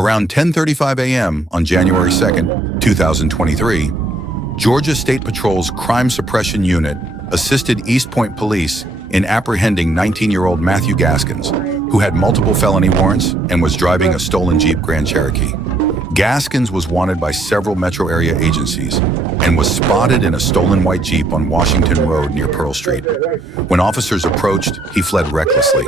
Around 10:35 a.m. on January 2nd, 2023, Georgia State Patrol's Crime Suppression Unit assisted East Point Police in apprehending 19-year-old Matthew Gaskins, who had multiple felony warrants and was driving a stolen Jeep Grand Cherokee. Gaskins was wanted by several metro area agencies and was spotted in a stolen white Jeep on Washington Road near Pearl Street. When officers approached, he fled recklessly.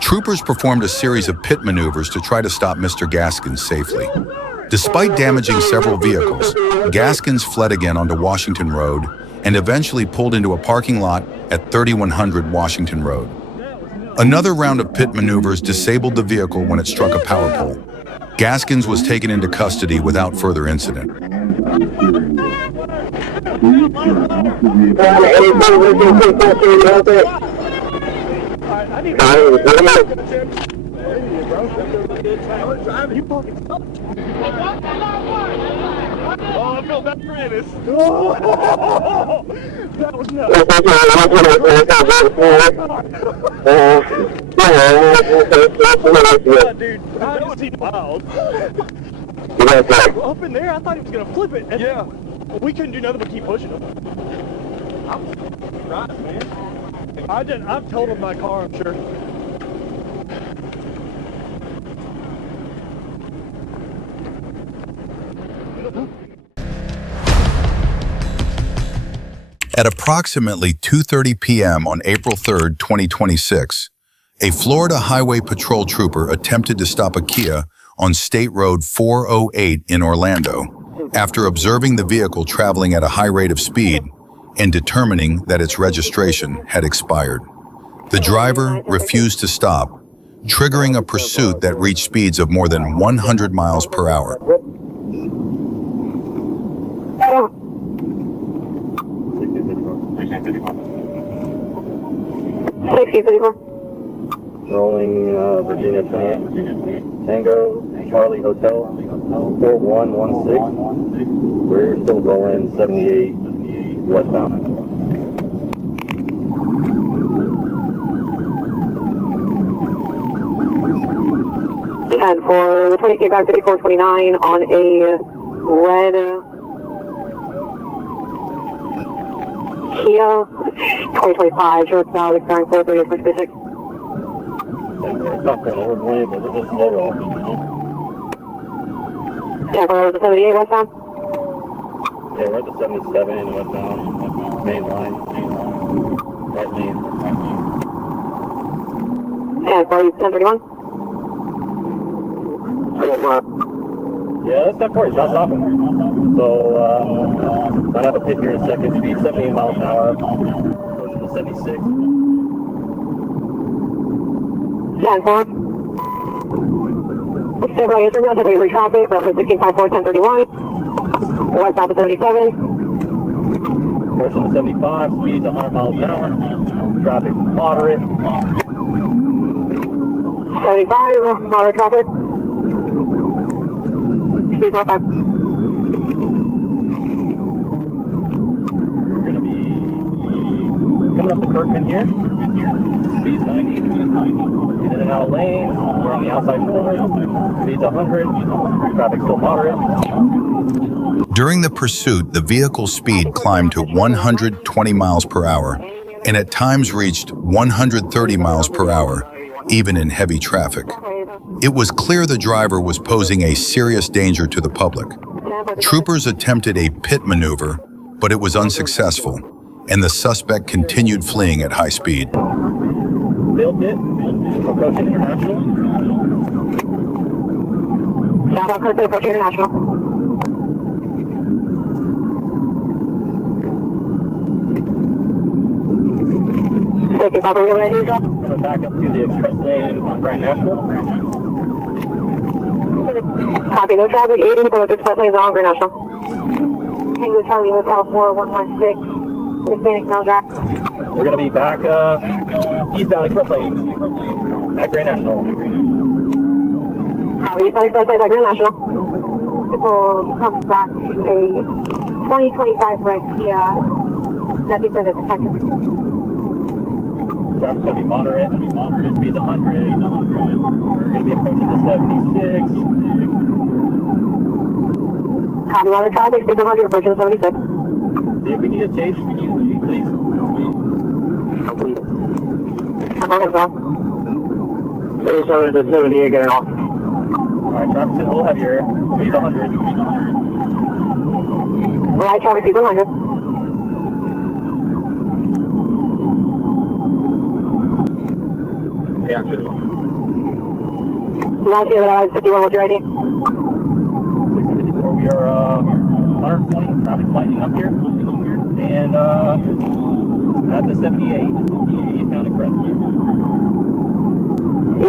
Troopers performed a series of pit maneuvers to try to stop Mr. Gaskins safely. Despite damaging several vehicles, Gaskins fled again onto Washington Road and eventually pulled into a parking lot at 3100 Washington Road. Another round of pit maneuvers disabled the vehicle when it struck a power pole. Gaskins was taken into custody without further incident. Oh, I feel bad for Ennis. That was nuts. Dude, that was wild. Up in there, I thought he was going to flip it. And yeah. We couldn't do nothing but keep pushing him. I'm surprised, man. I've totaled my car, I'm sure. At approximately 2:30 p.m. on April 3rd, 2026, a Florida Highway Patrol trooper attempted to stop a Kia on State Road 408 in Orlando after observing the vehicle traveling at a high rate of speed and determining that its registration had expired. The driver refused to stop, triggering a pursuit that reached speeds of more than 100 miles per hour. Rolling Virginia 28, Tango, Charlie Hotel, 4116. We're still rolling 78 westbound. And for the 20 back 5429 on a red Kia 2025, short style, expiring 438.56. It's not going overblade, but it's just low. Yeah, for the 78 westbound. Yeah, we're at the 77 westbound, main line, right lane. And for 1031. Yeah, that's that for you. That's awesome. So, might have to pit here in a second. Speed 78 miles an hour. Close to 76. 10-4. Several years ago, we reach traffic, but for 1654, 1031. Westbound to 77. Close to 75. Speeds 100 miles an hour. Traffic moderate. 75, moderate traffic. Speed 45. We're going to be coming up the Kirkman here. Speeds 90. In and out lane. We're on the outside corner. Speeds 100. Traffic still moderate. During the pursuit, the vehicle's speed climbed to 120 miles per hour and at times reached 130 miles per hour, even in heavy traffic. It was clear the driver was posing a serious danger to the public. Troopers attempted a pit maneuver, but it was unsuccessful, and the suspect continued fleeing at high speed. Built it. Approaching International. South Coast approaching International. Taking Papa Rio right here, Coming back up to the express lane on Grand National. Copy, no traffic, 80, but express lanes on Grand National. Tango Charlie Hotel 4116, Hispanic Male Drive. We're going to be back eastbound express lane at Grand National. Eastbound express lane at Grand National. People come back to a 2025 red Kia. Nothing further detected. Traffic's going to be moderate. Speed's 100. We're going to be approaching the 76. Copy, moderate traffic, speed 100, approaching the 76. See if we need a chase, please. I'm on as well. 37 to 78, getting off. Alright, traffic's a little heavier. Speed's 100. Right traffic, speed 100. Yeah, Last year that I was 51, what's your ID? we are 120, traffic lightening up here. And at the 78, eastbound express.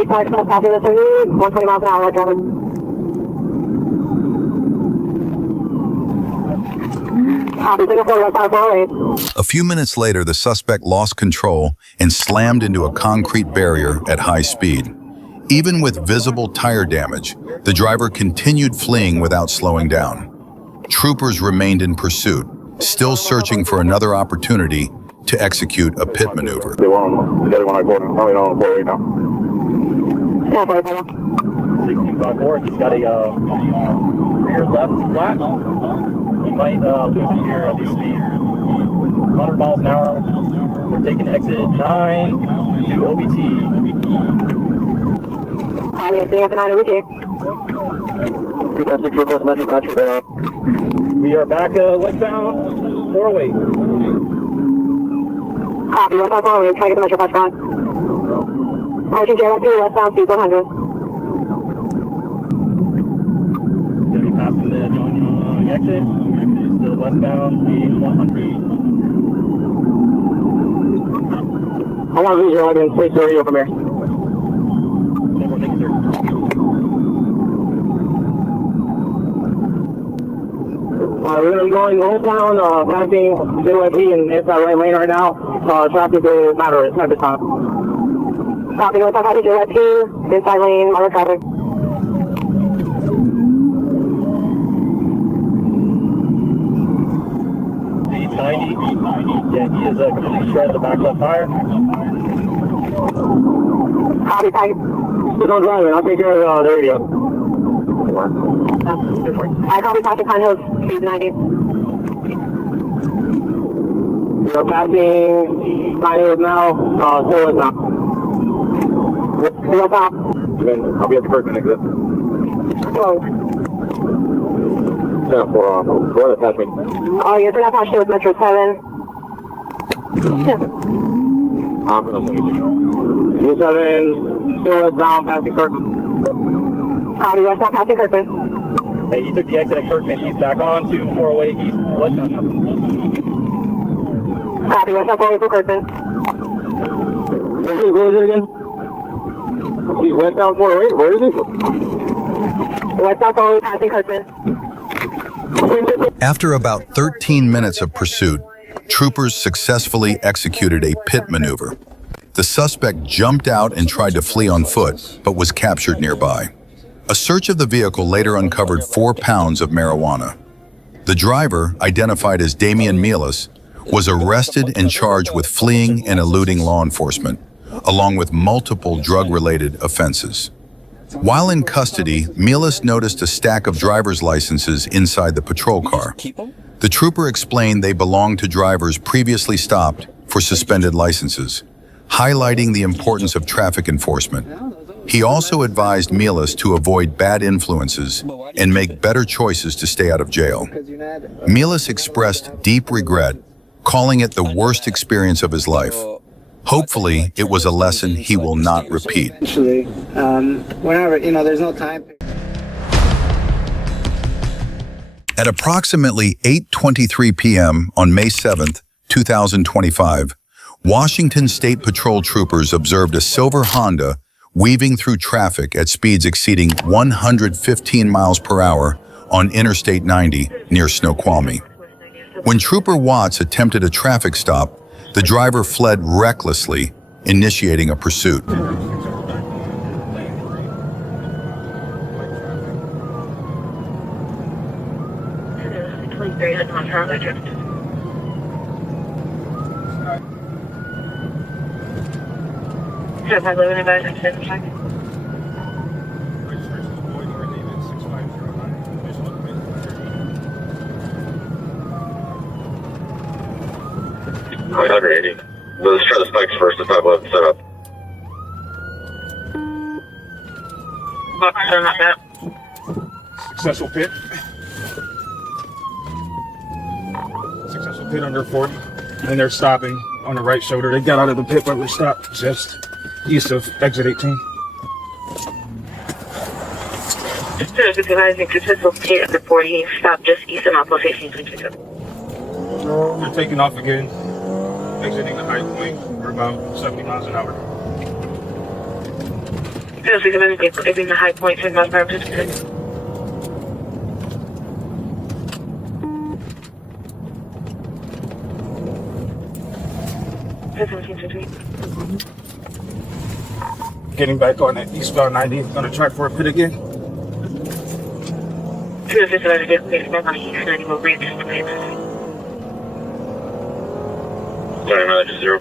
Eastbound express passing the 78, 120 miles an hour, right traffic. A few minutes later, the suspect lost control and slammed into a concrete barrier at high speed. Even with visible tire damage, the driver continued fleeing without slowing down. Troopers remained in pursuit, still searching for another opportunity to execute a pit maneuver. They want the other one I go on right now. 1654, he's got a rear left flat. He might lose here at least speed. 100 miles an hour. We're taking exit 9 to OBT. We are back westbound 408. Copy, westbound 408, try to get the metro bus on. Approaching JRP, westbound speed 100. Gonna be passing the exit. Still westbound speed 100. I want to lose your audience, please radio from here. Thank you, sir. We're going to be going hometown, passing JYP and it's that right lane right now. Traffic is moderate at this time. Copy, north passing JYP, inside lane, moderate traffic. Speed 90. Yeah, he is completely shredded the back left tire. Copy, tight. Still on driving. I'll take care of the radio. I copy, passing Pine Hills, speed 90. We're passing Pine Hills now, still is now. Still top. I'll be at the Kirkman exit. Close. Yeah, for attachment. Oh, yes, we're not passing with Metro 7. U7, still westbound, passing Kirkman. Copy, westbound, passing Kirkman. Hey, he took the exit at Kirkman. He's back on to 408 East westbound. Copy, westbound, 408 for Kirkman. Where is it again? He's westbound 408? Where is he? Westbound, 408, passing Kirkman. After about 13 minutes of pursuit, troopers successfully executed a pit maneuver. The suspect jumped out and tried to flee on foot, but was captured nearby. A search of the vehicle later uncovered 4 pounds of marijuana. The driver, identified as Damian Meis, was arrested and charged with fleeing and eluding law enforcement, along with multiple drug-related offenses. While in custody, Meis noticed a stack of driver's licenses inside the patrol car. The trooper explained they belonged to drivers previously stopped for suspended licenses, highlighting the importance of traffic enforcement. He also advised Meis to avoid bad influences and make better choices to stay out of jail. Meis expressed deep regret, calling it the worst experience of his life. Hopefully, it was a lesson he will not repeat. Actually, whenever, there's no time. At approximately 8:23 p.m. on May 7th, 2025, Washington State Patrol troopers observed a silver Honda weaving through traffic at speeds exceeding 115 miles per hour on Interstate 90 near Snoqualmie. When Trooper Watts attempted a traffic stop, the driver fled recklessly, initiating a pursuit. Under 80. Let's try the spikes first if I will set up. Successful pit. Successful pit under 40. And they're stopping on the right shoulder. They got out of the pit, but we stopped just east of exit 18. Supervising successful pit under 40. Stop just east of Mount 18. They're taking off again. Exiting the high point. We're about 70 miles an hour. Exiting the high point, 10 miles per hour. Getting back on that eastbound 90. Gonna try for a pit again. Sorry, another 0.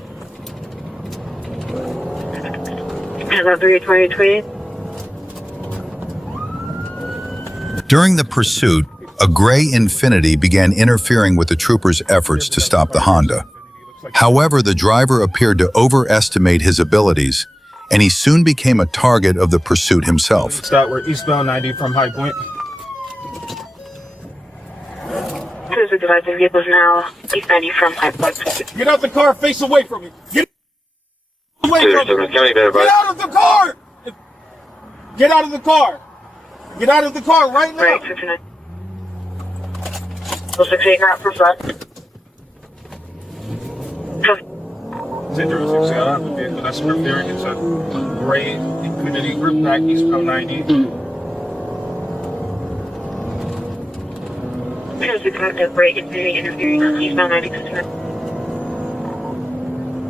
About 320. During the pursuit, a gray Infiniti began interfering with the troopers' efforts to stop the Honda. However, the driver appeared to overestimate his abilities, and he soon became a target of the pursuit himself. Stop, we're eastbound 90 from High Point. Supervising vehicles now east 90 from High Point. Get out the car, face away from me. Get away from me. Get out of the car! Get out of the car! Get out of the car right now! Right, 59. 68 out for front. Zendro 6 got out of the vehicle. That's what we're It's a gray Infiniti group back eastbound 90. The brake interfering eastbound 90.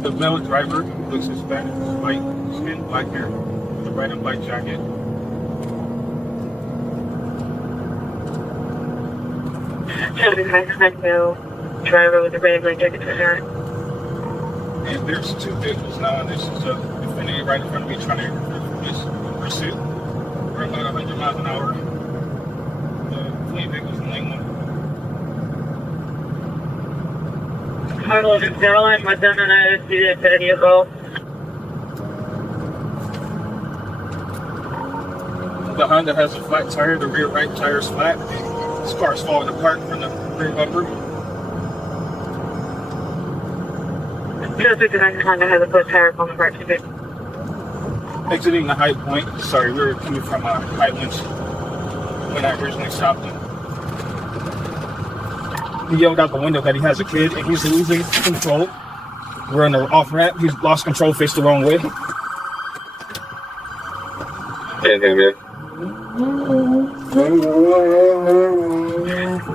The male driver looks Hispanic, white skin, black hair, with a red and white jacket. Driver with a red and black jacket to her. And there's two vehicles now, and this is a Infinity right in front of me trying to this pursuit. We're about 100 miles an hour. The fleet vehicles in lane 1. Carlos, Caroline, my son and I see the Infinity as well. The Honda has a flat tire, the rear right tire is flat. This car is falling apart from the rear bumper. 069 Honda has a flat tire on the right ticket. Exiting the High Point. Sorry, we were coming from Highlands when I originally stopped him. He yelled out the window that he has a kid and he's losing control. We're on the off ramp. He's lost control, faced the wrong way. Anything, man?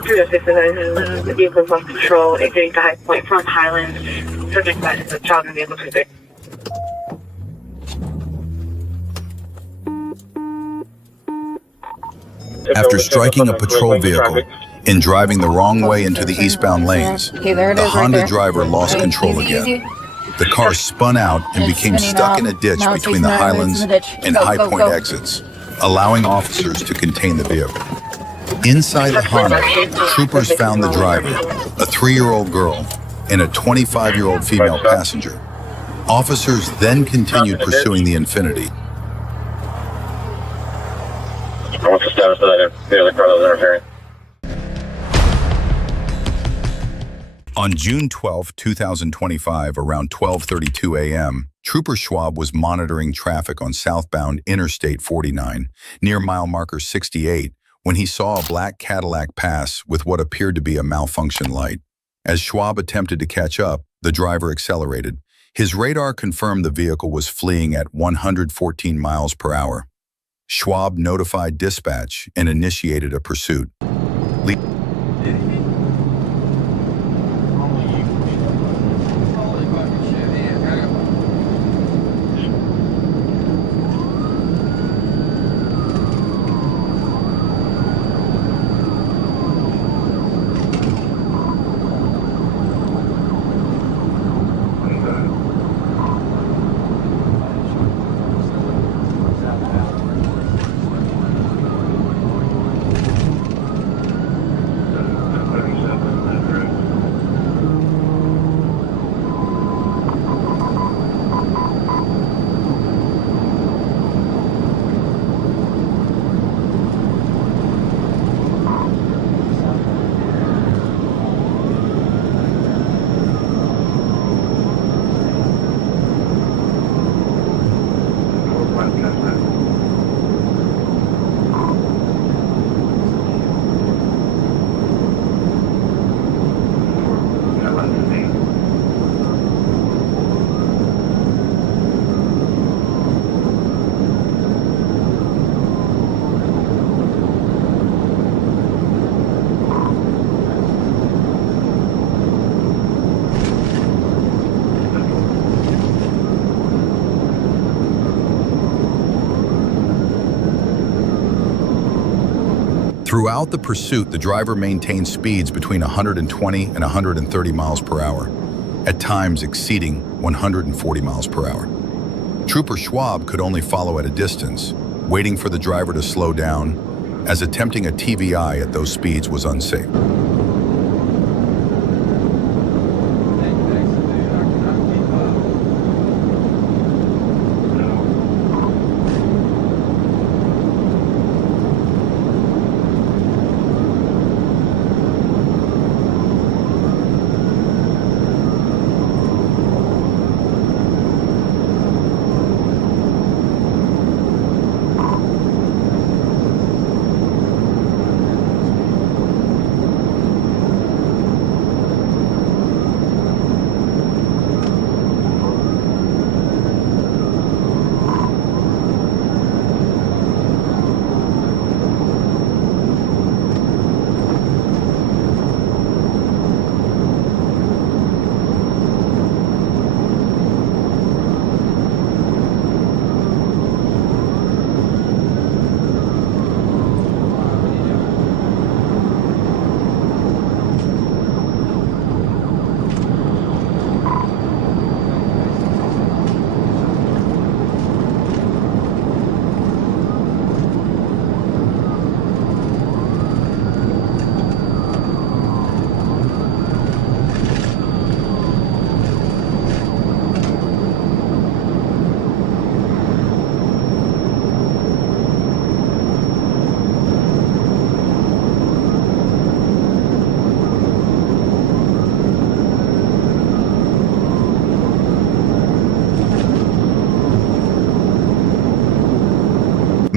069, the vehicle's lost control, exiting the High Point from Highlands. Subject that is a child in vehicle ticket. After striking a patrol vehicle and driving the wrong way into the eastbound lanes, the Honda driver lost control again. The car spun out and became stuck in a ditch between the Highlands and High Point exits, allowing officers to contain the vehicle. Inside the Honda, troopers found the driver, a 3-year-old girl, and a 25-year-old female passenger. Officers then continued pursuing the Infinity. What's the status of that the car that was interfering? On June 12, 2025, around 12:32 a.m., Trooper Schwab was monitoring traffic on southbound Interstate 49 near mile marker 68 when he saw a black Cadillac pass with what appeared to be a malfunction light. As Schwab attempted to catch up, the driver accelerated. His radar confirmed the vehicle was fleeing at 114 miles per hour. Schwab notified dispatch and initiated a pursuit. Throughout the pursuit, the driver maintained speeds between 120 and 130 miles per hour, at times exceeding 140 miles per hour. Trooper Schwab could only follow at a distance, waiting for the driver to slow down, as attempting a TVI at those speeds was unsafe.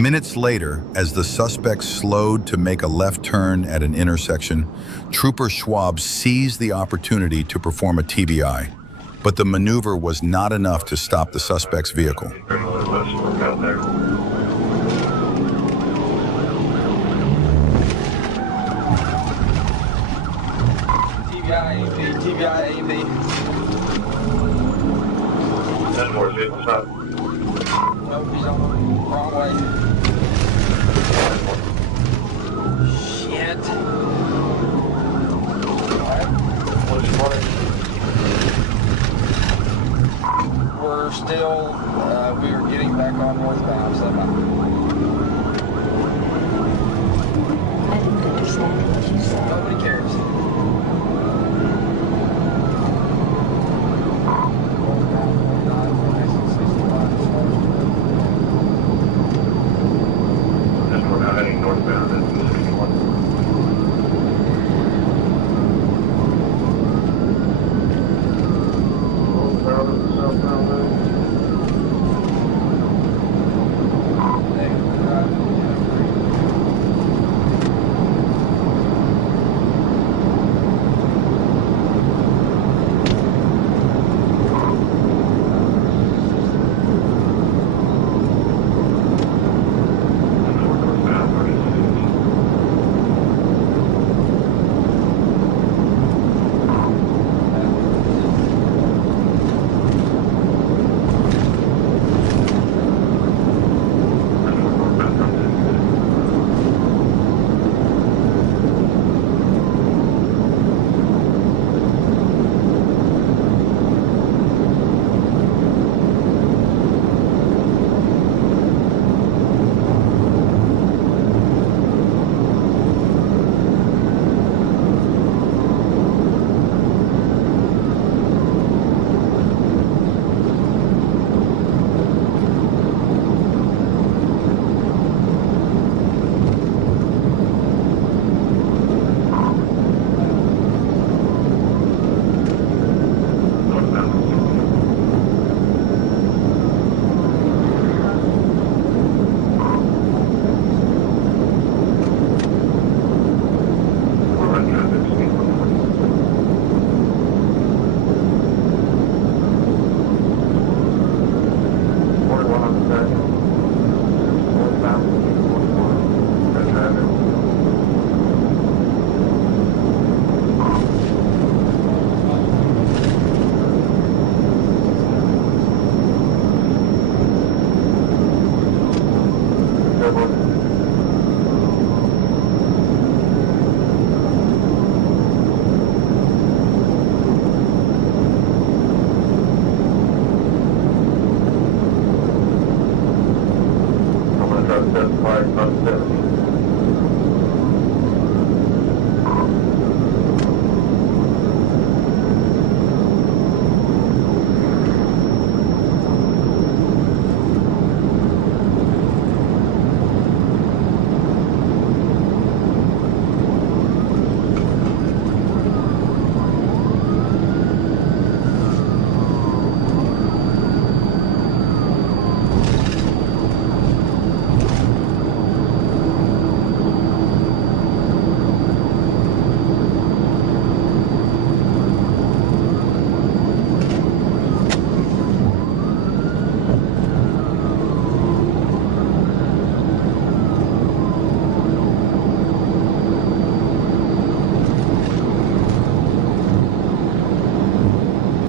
Minutes later, as the suspect slowed to make a left turn at an intersection, Trooper Schwab seized the opportunity to perform a TBI. But the maneuver was not enough to stop the suspect's vehicle. TBI, AV. Nope, he's on the wrong way. Shit. We're still, we are getting back on northbound somehow. I didn't understand what you said. Nobody cares.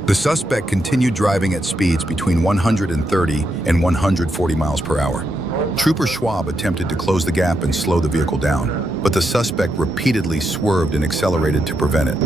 The suspect continued driving at speeds between 130 and 140 miles per hour. Trooper Schwab attempted to close the gap and slow the vehicle down, but the suspect repeatedly swerved and accelerated to prevent it.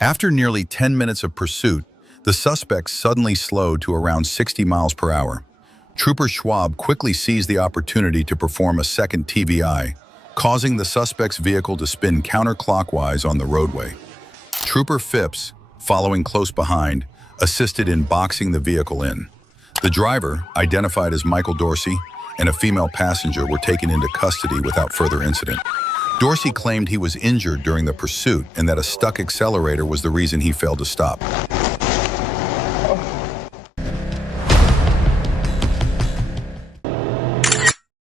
After nearly 10 minutes of pursuit, the suspect suddenly slowed to around 60 miles per hour. Trooper Schwab quickly seized the opportunity to perform a second TVI, causing the suspect's vehicle to spin counterclockwise on the roadway. Trooper Phipps, following close behind, assisted in boxing the vehicle in. The driver, identified as Michael Dorsy, and a female passenger were taken into custody without further incident. Dorsy claimed he was injured during the pursuit and that a stuck accelerator was the reason he failed to stop.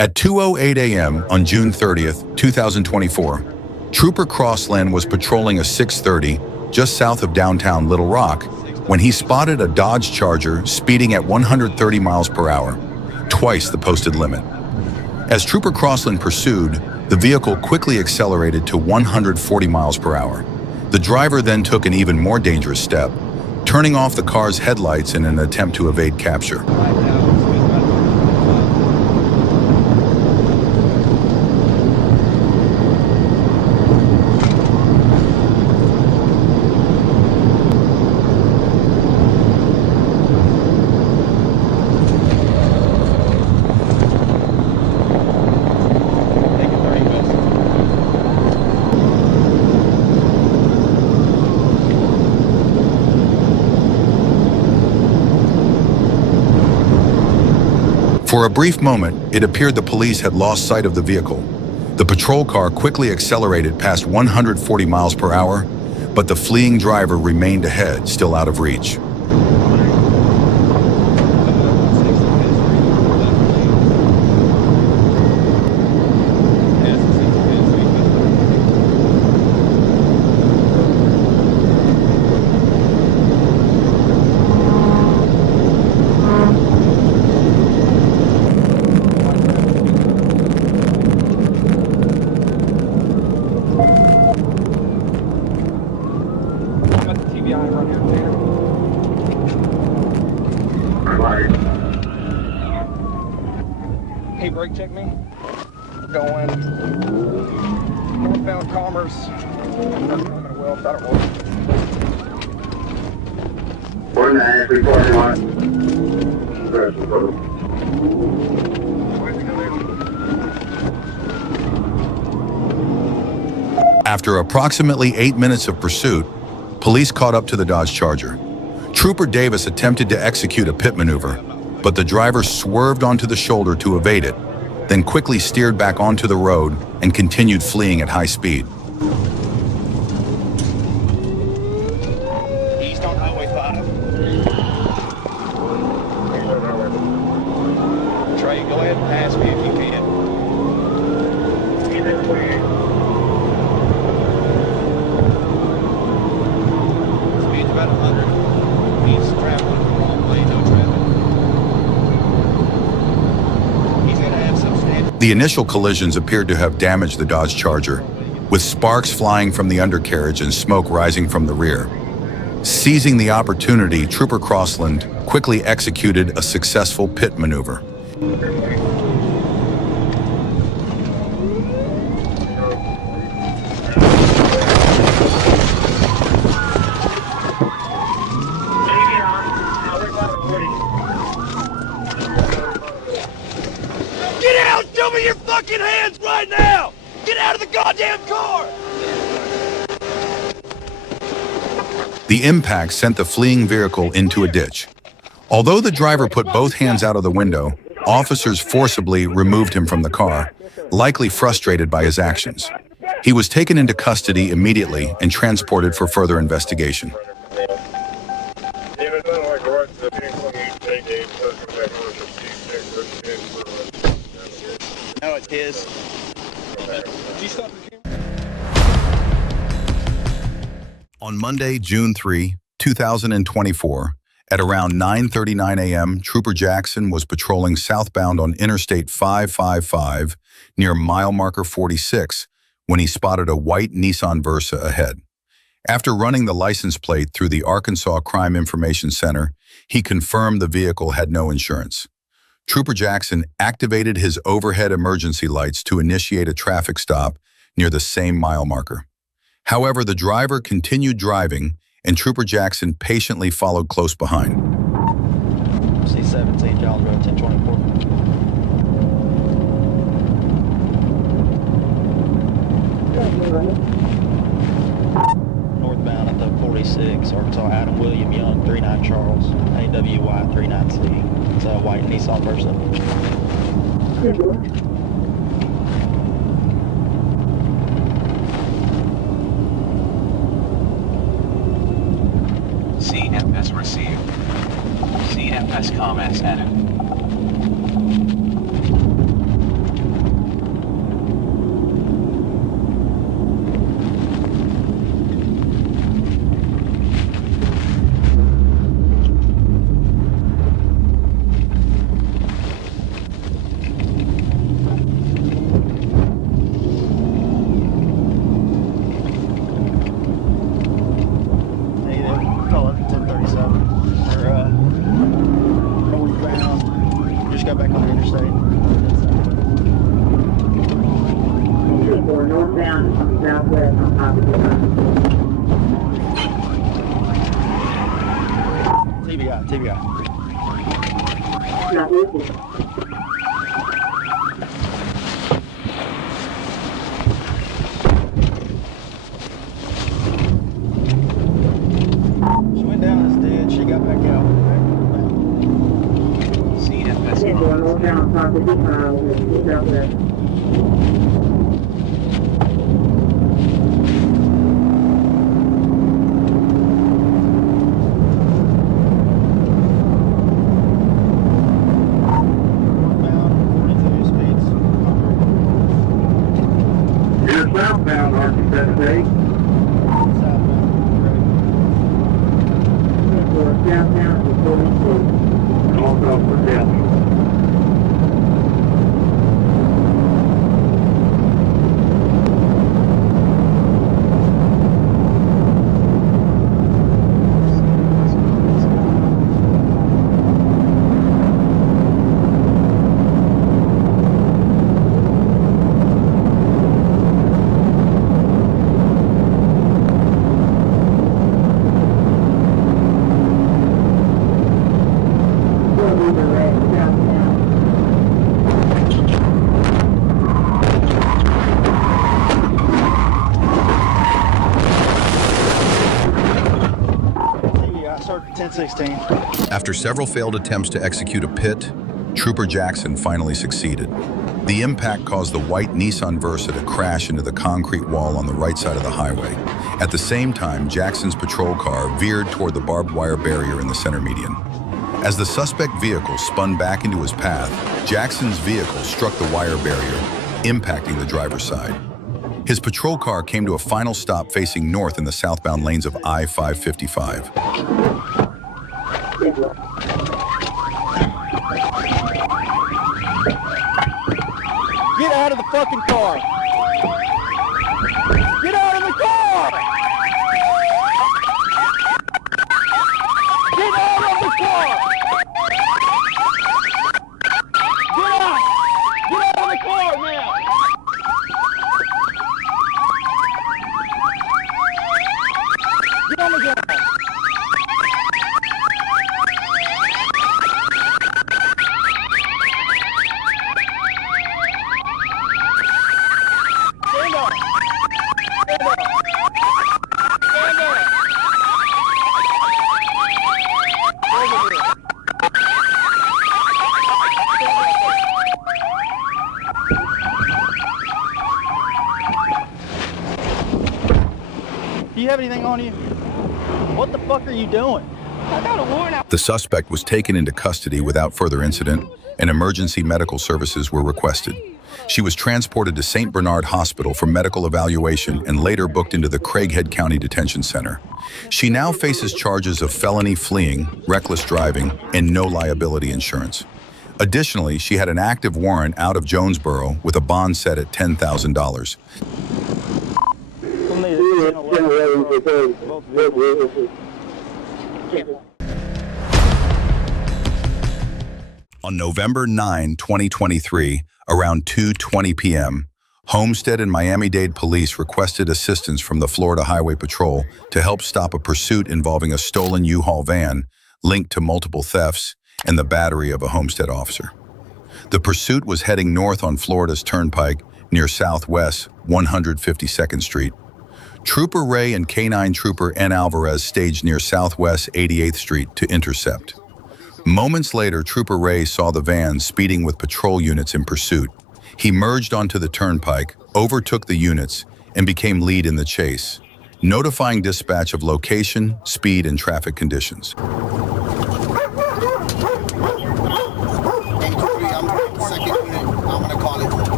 At 2:08 a.m. on June 30th, 2024, Trooper Crossland was patrolling a 630 just south of downtown Little Rock when he spotted a Dodge Charger speeding at 130 miles per hour, twice the posted limit. As Trooper Crossland pursued, the vehicle quickly accelerated to 140 miles per hour. The driver then took an even more dangerous step, turning off the car's headlights in an attempt to evade capture. For a brief moment, it appeared the police had lost sight of the vehicle. The patrol car quickly accelerated past 140 miles per hour, but the fleeing driver remained ahead, still out of reach. Hey, brake check me. Going northbound Commerce. Well, that'll work. 49, 341. After approximately 8 minutes of pursuit, police caught up to the Dodge Charger. Trooper Davis attempted to execute a pit maneuver, but the driver swerved onto the shoulder to evade it, then quickly steered back onto the road and continued fleeing at high speed. East on Highway 5. Trey, go ahead and pass me if you can. Speed's about 100. He's traveling the wrong way, no traffic. He's gonna have some standard. The initial collisions appeared to have damaged the Dodge Charger, with sparks flying from the undercarriage and smoke rising from the rear. Seizing the opportunity, Trooper Crossland quickly executed a successful pit maneuver. Get out! Show me your fucking hands right now! Get out of the goddamn The impact sent the fleeing vehicle into a ditch. Although the driver put both hands out of the window, officers forcibly removed him from the car, likely frustrated by his actions. He was taken into custody immediately and transported for further investigation. No, it's his. On Monday, June 3, 2024, at around 9:39 a.m., Trooper Jackson was patrolling southbound on Interstate 555 near mile marker 46 when he spotted a white Nissan Versa ahead. After running the license plate through the Arkansas Crime Information Center, he confirmed the vehicle had no insurance. Trooper Jackson activated his overhead emergency lights to initiate a traffic stop near the same mile marker. However, the driver continued driving, and Trooper Jackson patiently followed close behind. C-17, John Road, 1024. Northbound at the 46, Arkansas Adam William Young, 39 Charles, AWY 39C. It's a white Nissan Versa. CFS received. CFS comments added. Just got back on the interstate. Northbound, southwest on top of TBI. She went down this ditch, she got back out. CFS northbound on top of southwest. Southbound, Arkansas State. Southbound to 42. Also for death. Start 1016. After several failed attempts to execute a pit, Trooper Jackson finally succeeded. The impact caused the white Nissan Versa to crash into the concrete wall on the right side of the highway. At the same time, Jackson's patrol car veered toward the barbed wire barrier in the center median. As the suspect vehicle spun back into his path, Jackson's vehicle struck the wire barrier, impacting the driver's side. His patrol car came to a final stop facing north in the southbound lanes of I-555. Get out of the fucking car! Get out of the car! Get out of the car! Get out! Get out of the car now! Get on the ground! Stand up! Do you have anything on you? What the fuck are you doing? I got a warrant out. The suspect was taken into custody without further incident, and emergency medical services were requested. She was transported to St. Bernard Hospital for medical evaluation and later booked into the Craighead County Detention Center. She now faces charges of felony fleeing, reckless driving, and no liability insurance. Additionally, she had an active warrant out of Jonesboro with a bond set at $10,000. On November 9, 2023, around 2:20 p.m., Homestead and Miami-Dade police requested assistance from the Florida Highway Patrol to help stop a pursuit involving a stolen U-Haul van linked to multiple thefts and the battery of a Homestead officer. The pursuit was heading north on Florida's Turnpike near Southwest 152nd Street. Trooper Ray and K-9 Trooper N. Alvarez staged near Southwest 88th Street to intercept. Moments later, Trooper Ray saw the van speeding with patrol units in pursuit. He merged onto the turnpike, overtook the units, and became lead in the chase, notifying dispatch of location, speed, and traffic conditions.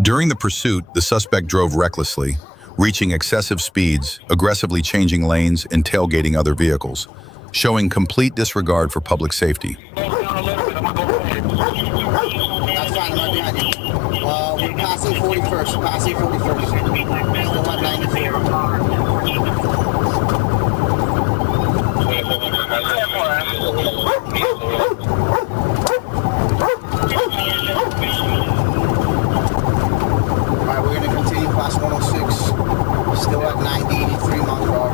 During the pursuit, the suspect drove recklessly, reaching excessive speeds, aggressively changing lanes, and tailgating other vehicles, showing complete disregard for public safety. That's fine, I'm right behind you. We're passing 41st, passing 41st. Still at 94. Alright, we're going to continue past 106. Still at 93 miles per hour.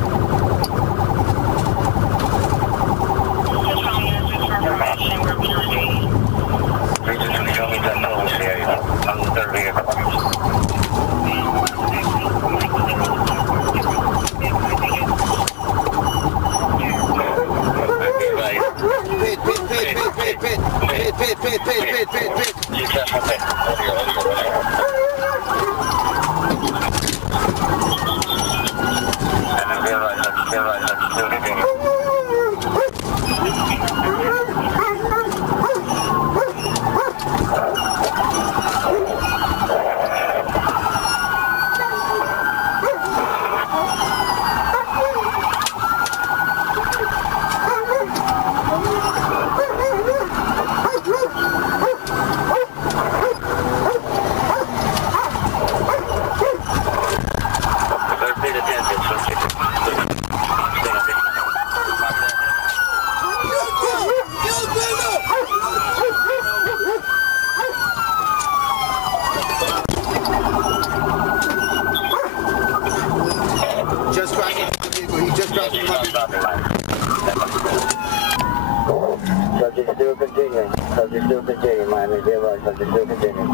Subject still continuing. Subject still continuing. Miami, be advised. Subject still continuing.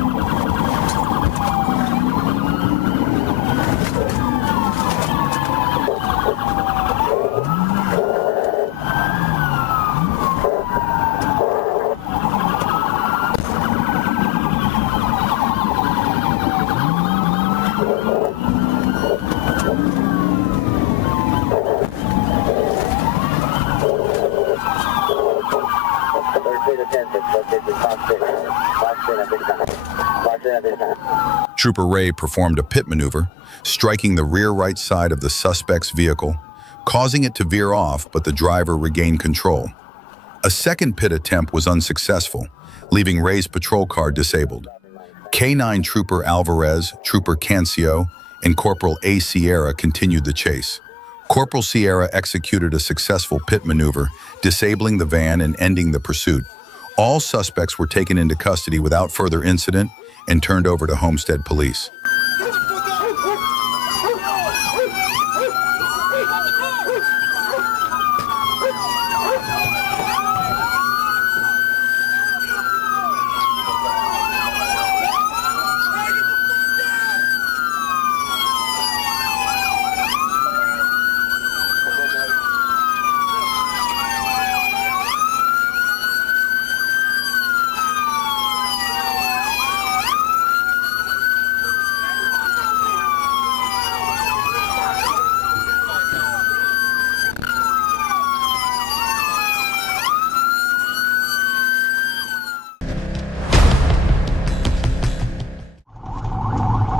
Trooper Ray performed a pit maneuver, striking the rear right side of the suspect's vehicle, causing it to veer off, but the driver regained control. A second pit attempt was unsuccessful, leaving Ray's patrol car disabled. K-9 Trooper Alvarez, Trooper Cancio, and Corporal A. Sierra continued the chase. Corporal Sierra executed a successful pit maneuver, disabling the van and ending the pursuit. All suspects were taken into custody without further incident and turned over to Homestead Police.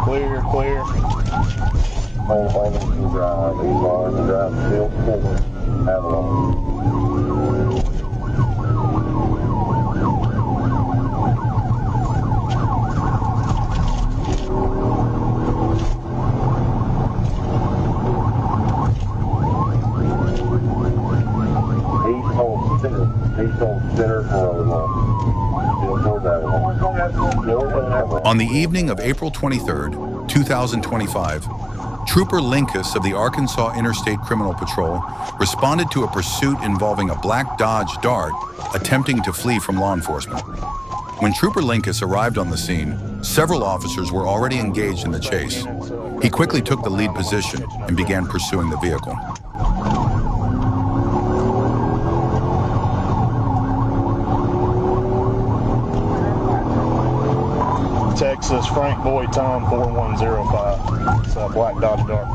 Clear, clear. Drive still forward. Avalon. East on center for On the evening of April 23rd, 2025, Trooper Linkus of the Arkansas Interstate Criminal Patrol responded to a pursuit involving a black Dodge Dart attempting to flee from law enforcement. When Trooper Linkus arrived on the scene, several officers were already engaged in the chase. He quickly took the lead position and began pursuing the vehicle. Texas, Frank Boy Tom 4105. It's a black Dodge Dart.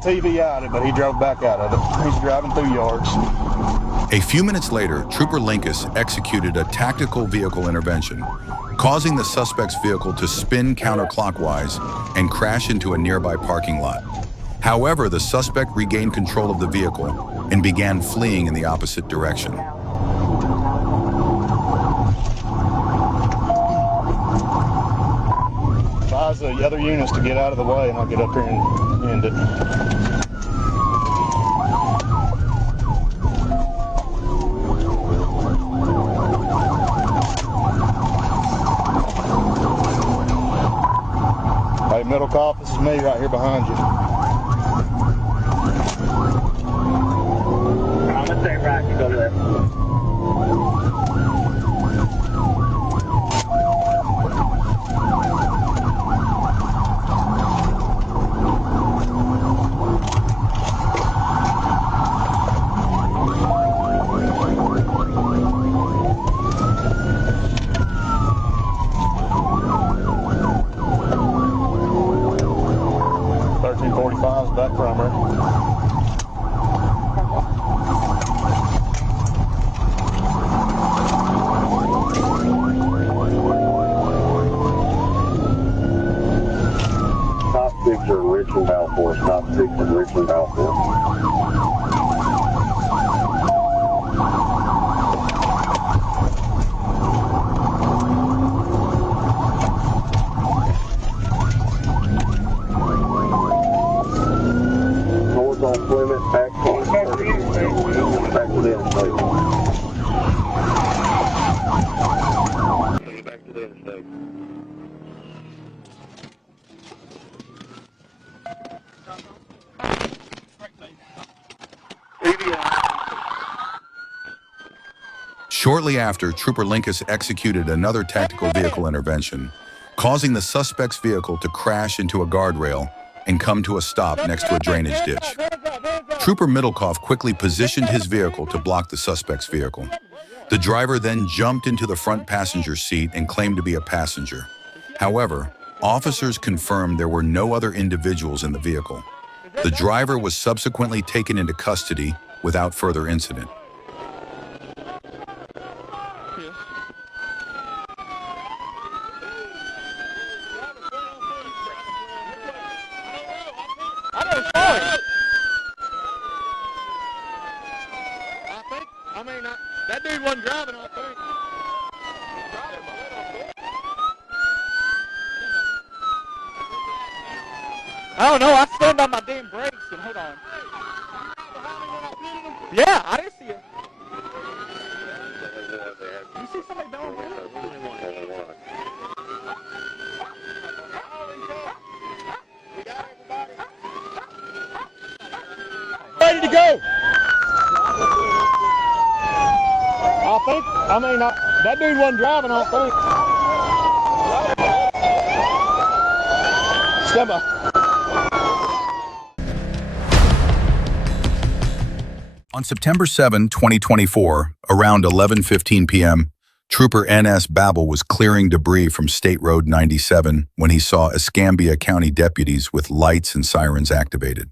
TVI'd it, but he drove back out of it. He's driving through yards. A few minutes later, Trooper Linkus executed a tactical vehicle intervention, causing the suspect's vehicle to spin counterclockwise and crash into a nearby parking lot. However, the suspect regained control of the vehicle and began fleeing in the opposite direction. Advise the other units to get out of the way and I'll get up here and end it. Hey, middle cop, this is me right here behind you. I'm gonna stay right, you go left. Back primary. Top 6 are Richmond Balfour. Top 6 is Richmond Balfour. Back to the interstate. Back to the interstate. Shortly after, Trooper Linkus executed another tactical vehicle intervention, causing the suspect's vehicle to crash into a guardrail and come to a stop next to a drainage ditch. Trooper Middlecoff quickly positioned his vehicle to block the suspect's vehicle. The driver then jumped into the front passenger seat and claimed to be a passenger. However, officers confirmed there were no other individuals in the vehicle. The driver was subsequently taken into custody without further incident. That dude wasn't driving, I think. I don't know. I slammed on my damn brakes and hold on. Yeah, I didn't see it. You see somebody down there? Ready to go. That dude wasn't driving, I don't think. Stand by. On September 7, 2024, around 11:15 p.m., Trooper N.S. Babel was clearing debris from State Road 97 when he saw Escambia County deputies with lights and sirens activated.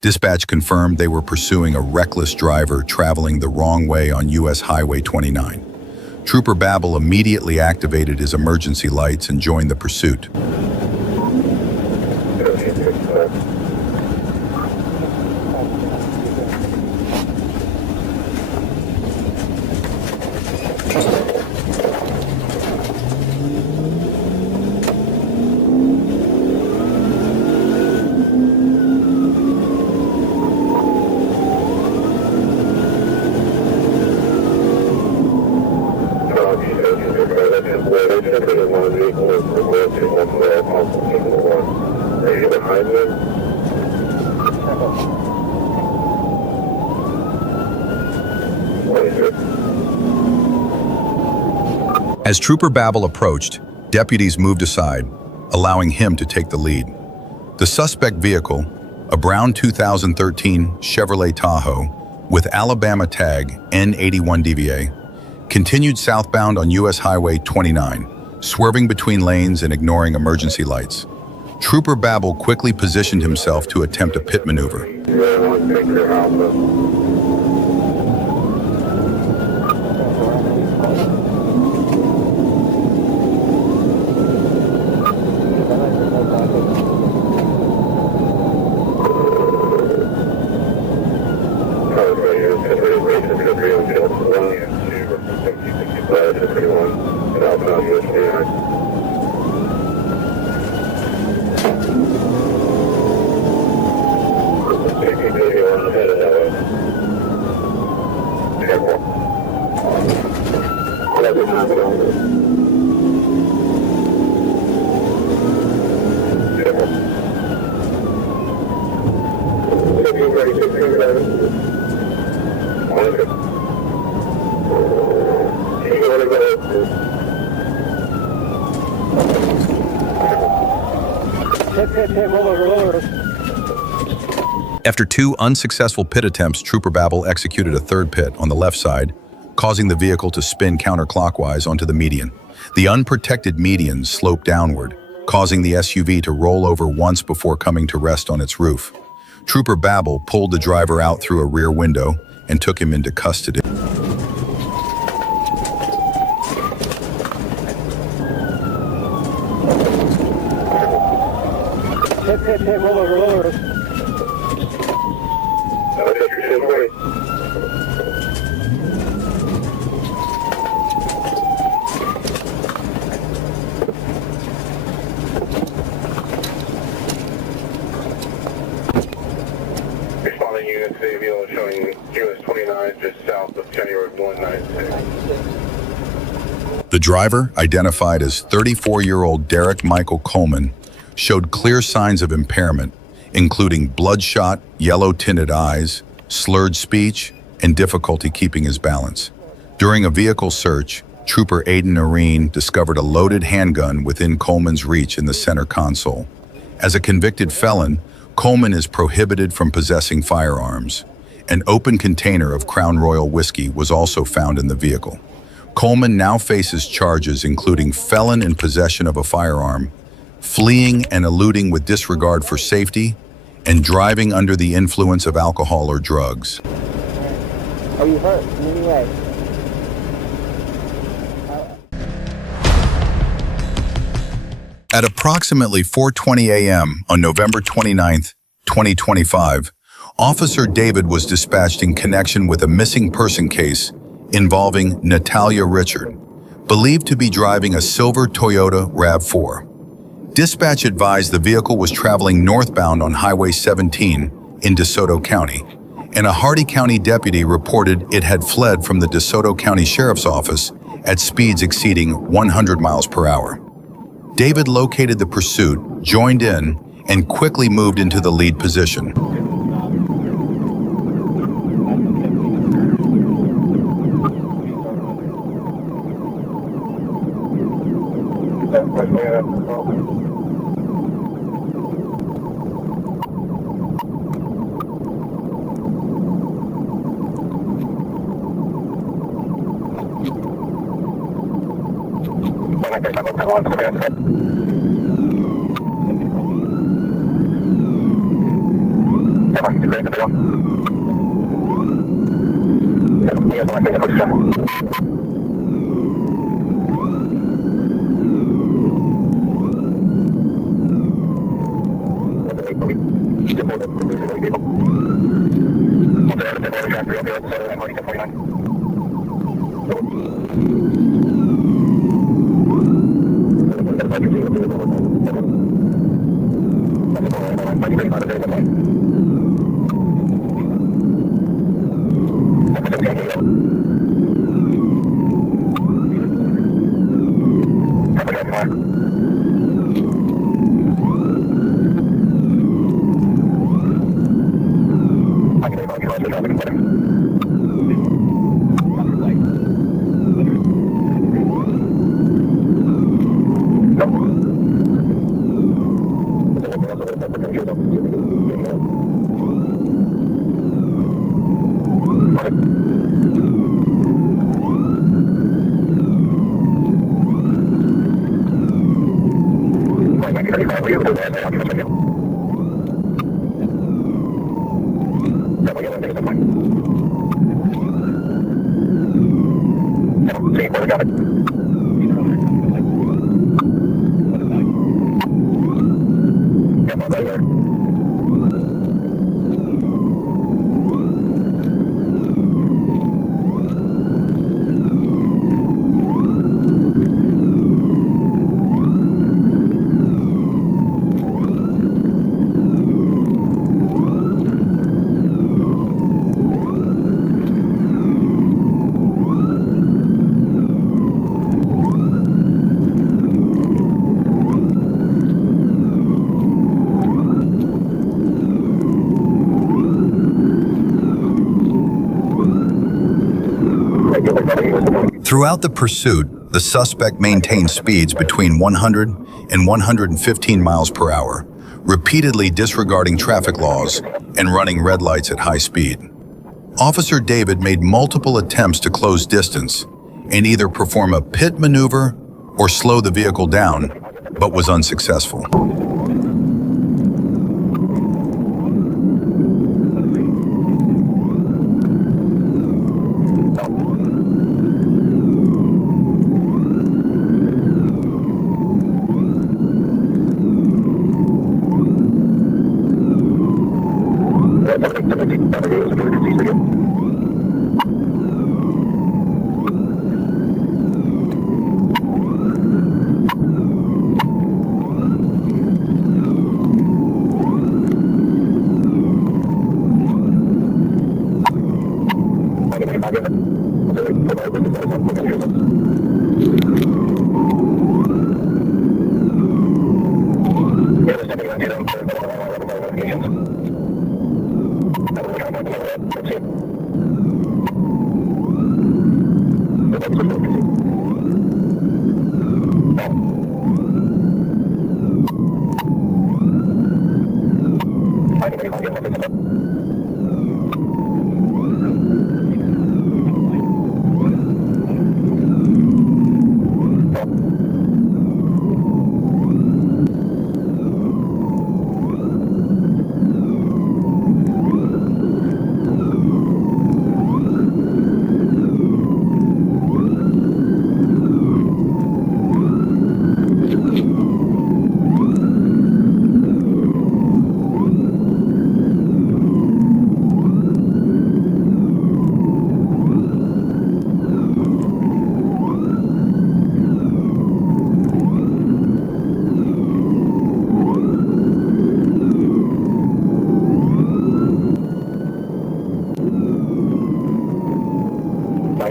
Dispatch confirmed they were pursuing a reckless driver traveling the wrong way on U.S. Highway 29. Trooper Babel immediately activated his emergency lights and joined the pursuit. As Trooper Babel approached, deputies moved aside, allowing him to take the lead. The suspect vehicle, a brown 2013 Chevrolet Tahoe with Alabama tag N81DVA, continued southbound on U.S. Highway 29, swerving between lanes and ignoring emergency lights. Trooper Babel quickly positioned himself to attempt a pit maneuver. After two unsuccessful pit attempts, Trooper Babel executed a third pit on the left side, causing the vehicle to spin counterclockwise onto the median. The unprotected median sloped downward, causing the SUV to roll over once before coming to rest on its roof. Trooper Babel pulled the driver out through a rear window and took him into custody. Responding units, vehicle showing US 29 just south of County Road 196. The driver, identified as 34-year-old Derek Michael Coleman, showed clear signs of impairment, including bloodshot, yellow-tinted eyes, slurred speech, and difficulty keeping his balance. During a vehicle search, Trooper Aiden Areen discovered a loaded handgun within Coleman's reach in the center console. As a convicted felon, Coleman is prohibited from possessing firearms. An open container of Crown Royal whiskey was also found in the vehicle. Coleman now faces charges including felon in possession of a firearm, fleeing and eluding with disregard for safety, and driving under the influence of alcohol or drugs. Are you hurt in any way? At approximately 4:20 a.m. on November 29, 2025, Officer David was dispatched in connection with a missing person case involving Natalia Richard, believed to be driving a silver Toyota RAV4. Dispatch advised the vehicle was traveling northbound on Highway 17 in DeSoto County, and a Hardy County deputy reported it had fled from the DeSoto County Sheriff's Office at speeds exceeding 100 miles per hour. David located the pursuit, joined in, and quickly moved into the lead position. Throughout the pursuit, the suspect maintained speeds between 100 and 115 miles per hour, repeatedly disregarding traffic laws and running red lights at high speed. Officer David made multiple attempts to close distance and either perform a pit maneuver or slow the vehicle down, but was unsuccessful.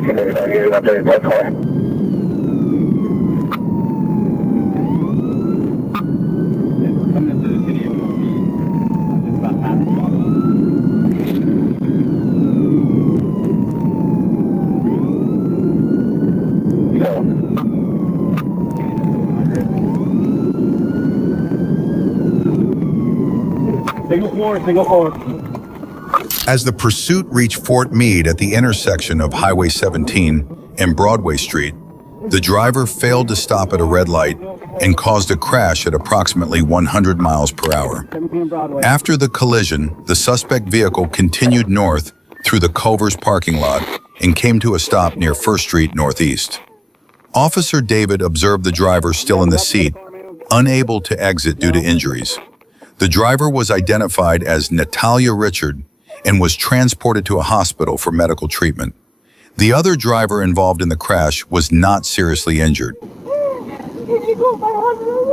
You're up there, that car. Single floor. As the pursuit reached Fort Meade at the intersection of Highway 17 and Broadway Street, the driver failed to stop at a red light and caused a crash at approximately 100 miles per hour. After the collision, the suspect vehicle continued north through the Culver's parking lot and came to a stop near First Street Northeast. Officer David observed the driver still in the seat, unable to exit due to injuries. The driver was identified as Natalia Richard and was transported to a hospital for medical treatment. The other driver involved in the crash was not seriously injured. Did you go 500?